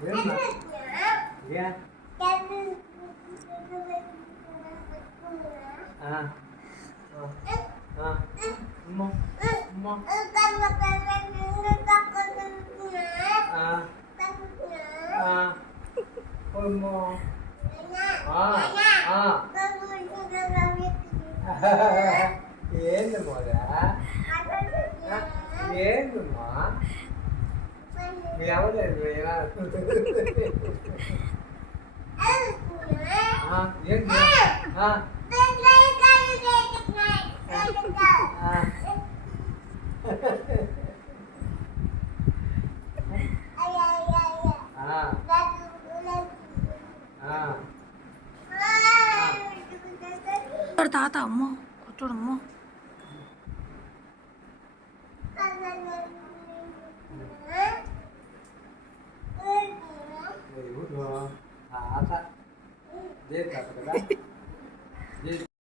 ఏమ్మా ఏ అమ్మ అమ్మ అమ్మ ఏంది మోదా ఏందమ్మా ఎవరు ఏంటి తాత అమ్మో కొట్టుడమ్మో తాత కదా